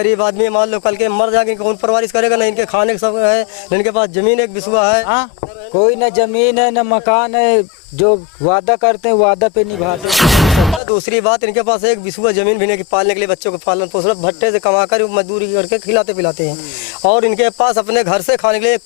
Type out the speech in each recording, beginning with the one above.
गरीब आदमी मान लो कल के मर जाएंगे, कौन परवरिश करेगा? ना इनके खाने का सब है, न इनके पास जमीन एक बिस्वा है। कोई न जमीन है न मकान है, जो वादा करते हैं वादा पे निभाते। दूसरी बात, इनके पास एक बिस्वा जमीन भी नहीं कि पालने के लिए बच्चों को पालन पोषण भट्टे से कमा कर मजदूरी करके खिलाते पिलाते हैं, और इनके पास अपने घर से खाने के लिए।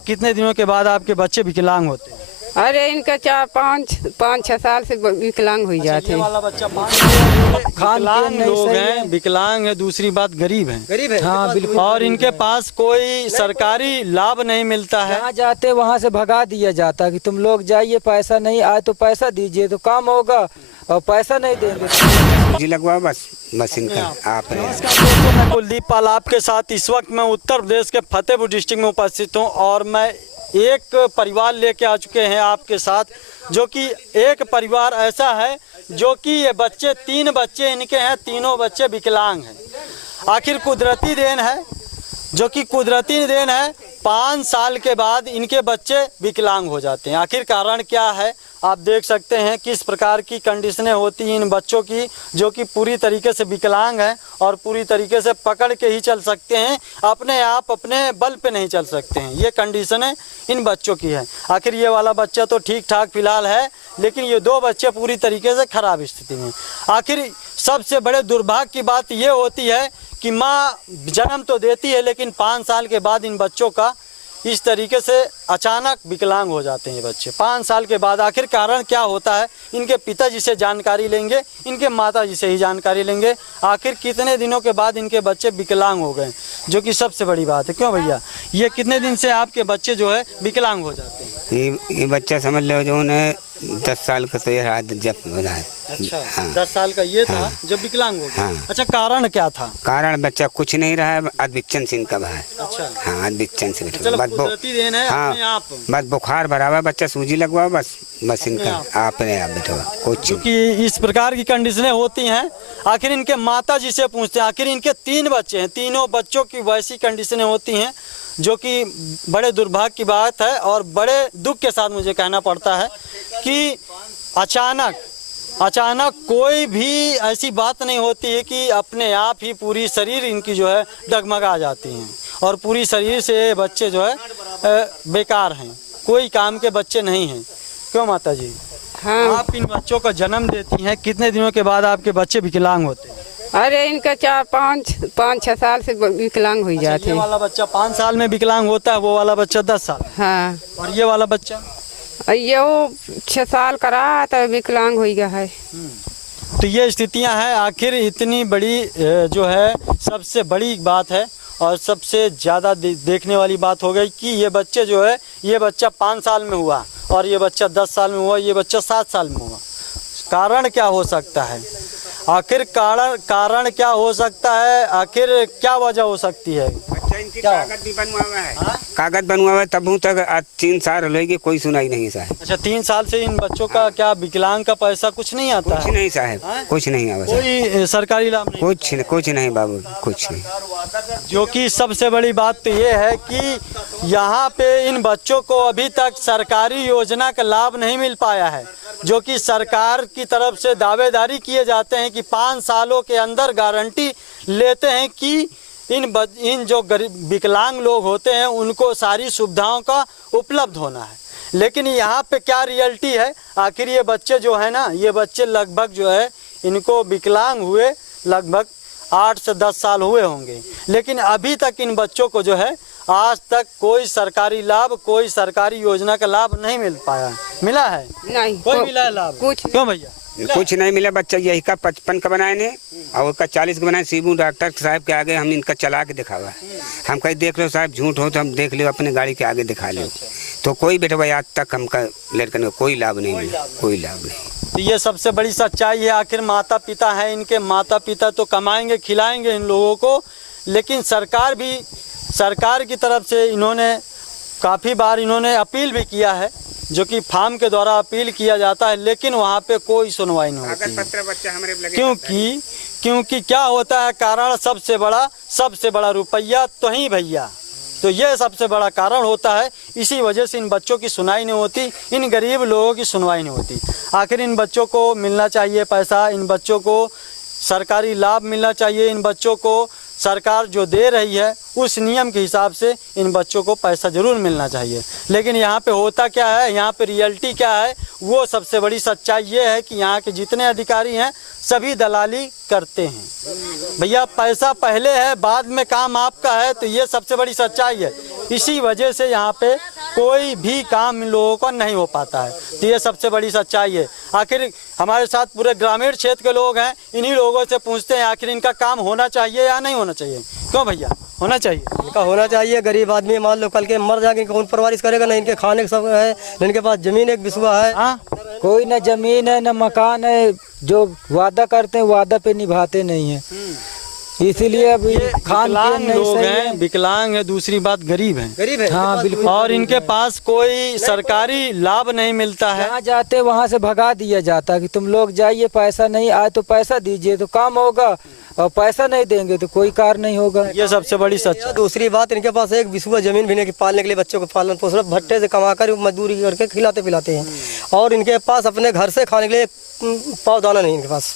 कितने दिनों के बाद आपके बच्चे विकलांग होते हैं? अरे इनका 4-5-6 साल से विकलांग हो जाते हैं। वाला बच्चा विकलांग लोग हैं, विकलांग है, दूसरी बात गरीब है। हाँ बिल्कुल। और इनके पास कोई सरकारी लाभ नहीं मिलता है। जहाँ जाते वहाँ से भगा दिया जाता कि तुम लोग जाइए, पैसा नहीं आए तो पैसा दीजिए तो काम होगा, और पैसा नहीं देंगे जी लगवा बस इनका आप मैं कुलदीप पाल आपके साथ इस वक्त मैं उत्तर प्रदेश के फतेहपुर डिस्ट्रिक्ट में उपस्थित हूँ, और मैं एक परिवार लेके आ चुके हैं आपके साथ, जो कि एक परिवार ऐसा है जो कि ये बच्चे 3 बच्चे इनके हैं, तीनों बच्चे विकलांग हैं। आखिर कुदरती देन है, जो कि कुदरती देन है, 5 साल के बाद इनके बच्चे विकलांग हो जाते हैं। आखिर कारण क्या है? आप देख सकते हैं किस प्रकार की कंडीशनें होती हैं इन बच्चों की, जो कि पूरी तरीके से विकलांग हैं और पूरी तरीके से पकड़ के ही चल सकते हैं, अपने आप अपने बल पे नहीं चल सकते हैं। ये कंडीशनें इन बच्चों की है। आखिर ये वाला बच्चा तो ठीक ठाक फिलहाल है, लेकिन ये 2 बच्चे पूरी तरीके से खराब स्थिति में। आखिर सबसे बड़े दुर्भाग्य की बात ये होती है कि माँ जन्म तो देती है, लेकिन 5 साल के बाद इन बच्चों का इस तरीके से अचानक विकलांग हो जाते हैं ये बच्चे 5 साल के बाद। आखिर कारण क्या होता है? इनके पिताजी से जानकारी लेंगे, इनके माताजी से ही जानकारी लेंगे, आखिर कितने दिनों के बाद इनके बच्चे विकलांग हो गए, जो कि सबसे बड़ी बात है। क्यों भैया, ये कितने दिन से आपके बच्चे जो है विकलांग हो जाते हैं? ये बच्चा समझ लो जो है 10 साल का तो ये जब हो रहा है। अच्छा, हाँ। 10 साल का ये था जब विकलांग हो गया। हाँ। अच्छा, कारण क्या था? कारण बच्चा कुछ नहीं रहा है, अधविक्षण सिंह का है। अच्छा, हाँ अधविक्षण से कुदरती देन है हाँ, अपने आप। बस बुखार भरा हुआ, बच्चा सूजी लगवा बस इनका आपने आप बैठा कुछ कि इस प्रकार की कंडीशनें होती हैं। आखिर इनके माता जी से पूछते हैं, आखिर इनके 3 बच्चे हैं, तीनों बच्चों की वैसी कंडीशनें होती हैं, जो कि बड़े दुर्भाग्य की बात है और बड़े दुख के साथ मुझे कहना पड़ता है कि अचानक कोई भी ऐसी बात नहीं होती है कि अपने आप ही पूरी शरीर इनकी जो है डगमगा जाती हैं, और पूरी शरीर से बच्चे जो है बेकार हैं, कोई काम के बच्चे नहीं हैं। क्यों माता जी? हाँ। आप इन बच्चों को जन्म देती हैं, कितने दिनों के बाद आपके बच्चे विकलांग होते हैं? अरे इनका 4-5-6 साल से विकलांग हो जाते ये हैं। वाला बच्चा 5 साल में विकलांग होता है, वो वाला बच्चा 10 साल। हाँ। और ये वाला बच्चा ये वो 6 साल का रहा तो विकलांग हो गया है। तो ये स्थितियां हैं। आखिर इतनी बड़ी जो है सबसे बड़ी बात है और सबसे ज़्यादा देखने वाली बात हो गई कि ये बच्चे जो है, ये बच्चा 5 साल में हुआ और ये बच्चा 10 साल में हुआ, ये बच्चा 7 साल में हुआ। कारण क्या हो सकता है? आखिर कारण क्या हो सकता है? आखिर क्या वजह हो सकती है? कागज भी बनवा हुआ है। कागज बनवा हुआ है, तब तक 3 साल रहेगी, कोई सुनाई नहीं साहब। अच्छा, 3 साल से इन बच्चों का क्या विकलांग का पैसा कुछ नहीं आता है? कुछ नहीं साहब, कुछ नहीं आवा, कोई सरकारी लाभ नहीं? कुछ नहीं बाबू, कुछ नहीं। जो कि सबसे बड़ी बात तो ये है कि यहाँ पे इन बच्चों को अभी तक सरकारी योजना का लाभ नहीं मिल पाया है, जो कि सरकार की तरफ से दावेदारी किए जाते हैं कि 5 सालों के अंदर गारंटी लेते हैं कि इन जो गरीब विकलांग लोग होते हैं उनको सारी सुविधाओं का उपलब्ध होना है। लेकिन यहाँ पे क्या रियलिटी है? आखिर ये बच्चे जो है ना, ये बच्चे लगभग जो है इनको विकलांग हुए लगभग 8 से 10 साल हुए होंगे, लेकिन अभी तक इन बच्चों को जो है आज तक कोई सरकारी लाभ, कोई सरकारी योजना का लाभ नहीं मिल पाया। मिला है? नहीं, कोई मिला है लाभ? कुछ क्यों भैया? कुछ नहीं मिला। बच्चा यही का 55 का बनाए ने और उसका 40 का बनाए। शिबू डॉक्टर साहब के आगे हम इनका चला के दिखावा, हम कहीं देख लो साहब, झूठ हो तो हम देख लो, अपने गाड़ी के आगे दिखा लो। तो कोई बेटा भाई आज तक हमका लड़कन को कोई लाभ नहीं मिला, कोई लाभ नहीं। तो ये सबसे बड़ी सच्चाई है। आखिर माता पिता हैं, इनके माता पिता तो कमाएंगे खिलाएंगे इन लोगों को, लेकिन सरकार की तरफ से इन्होंने काफ़ी बार इन्होंने अपील भी किया है, जो कि फार्म के द्वारा अपील किया जाता है, लेकिन वहाँ पे कोई सुनवाई नहीं होती। क्योंकि क्या होता है कारण? सबसे बड़ा रुपया तो ही भैया, तो ये सबसे बड़ा कारण होता है। इसी वजह से इन बच्चों की सुनाई नहीं होती, इन गरीब लोगों की सुनवाई नहीं होती। आखिर इन बच्चों को मिलना चाहिए पैसा, इन बच्चों को सरकारी लाभ मिलना चाहिए इन बच्चों को। सरकार जो दे रही है उस नियम के हिसाब से इन बच्चों को पैसा ज़रूर मिलना चाहिए। लेकिन यहाँ पे होता क्या है, यहाँ पे रियलिटी क्या है, वो सबसे बड़ी सच्चाई ये है कि यहाँ के जितने अधिकारी हैं सभी दलाली करते हैं। भैया पैसा पहले है, बाद में काम आपका है, तो ये सबसे बड़ी सच्चाई है। इसी वजह से यहाँ पे कोई भी काम इन लोगों का नहीं हो पाता है, तो ये सबसे बड़ी सच्चाई है। आखिर हमारे साथ पूरे ग्रामीण क्षेत्र के लोग हैं, इन्हीं लोगों से पूछते हैं आखिर इनका काम होना चाहिए या नहीं होना चाहिए। क्यों भैया, होना चाहिए? इनका होना चाहिए। गरीब आदमी मान लो कल के मर जाएंगे, कौन परवरिश करेगा? ना इनके खाने का सब है, न इनके पास जमीन एक बिस्वा है। हाँ, कोई न जमीन है न मकान है, जो वादा करते हैं वादा पे निभाते नहीं है, इसीलिए अब खान विकलांग नहीं लोग सही हैं, है। विकलांग है, दूसरी बात गरीब हैं। गरीब है हाँ बिल्कुल। और इनके पास कोई सरकारी लाभ नहीं मिलता है। जहाँ जाते वहाँ से भगा दिया जाता कि तुम लोग जाइए, पैसा नहीं आए तो पैसा दीजिए तो काम होगा, और पैसा नहीं देंगे तो कोई कार्य नहीं होगा। ये सबसे बड़ी सच्चाई। दूसरी बात, इनके पास एक बिस्वा जमीन भी नहीं कि पालने के लिए बच्चों को पालन पोषण भट्टे से कमाकर मजदूरी करके खिलाते पिलाते हैं। और इनके पास अपने घर से खाने के लिए पाव दाना नहीं इनके पास।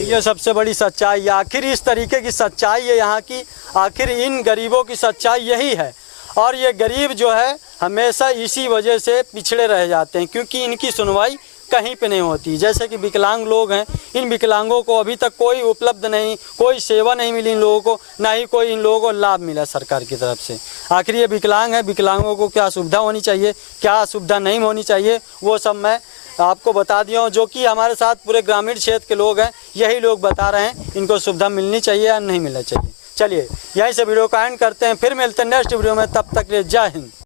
ये सबसे बड़ी सच्चाई है। आखिर इस तरीके की सच्चाई है यहाँ की, आखिर इन गरीबों की सच्चाई यही है। और ये गरीब जो है हमेशा इसी वजह से पिछड़े रह जाते हैं, क्योंकि इनकी सुनवाई कहीं पे नहीं होती। जैसे कि विकलांग लोग हैं, इन विकलांगों को अभी तक कोई उपलब्ध नहीं, कोई सेवा नहीं मिली इन लोगों को, ना ही कोई इन लोगों को लाभ मिला सरकार की तरफ से। आखिर ये विकलांग है, विकलांगों को क्या सुविधा होनी चाहिए, क्या सुविधा नहीं होनी चाहिए, वो सब मैं आपको बता दिया हूँ। जो कि हमारे साथ पूरे ग्रामीण क्षेत्र के लोग हैं, यही लोग बता रहे हैं इनको सुविधा मिलनी चाहिए या नहीं मिलना चाहिए। चलिए यहीं से वीडियो का एंड करते हैं, फिर मिलते हैं नेक्स्ट वीडियो में। तब तक के लिए जय हिंद।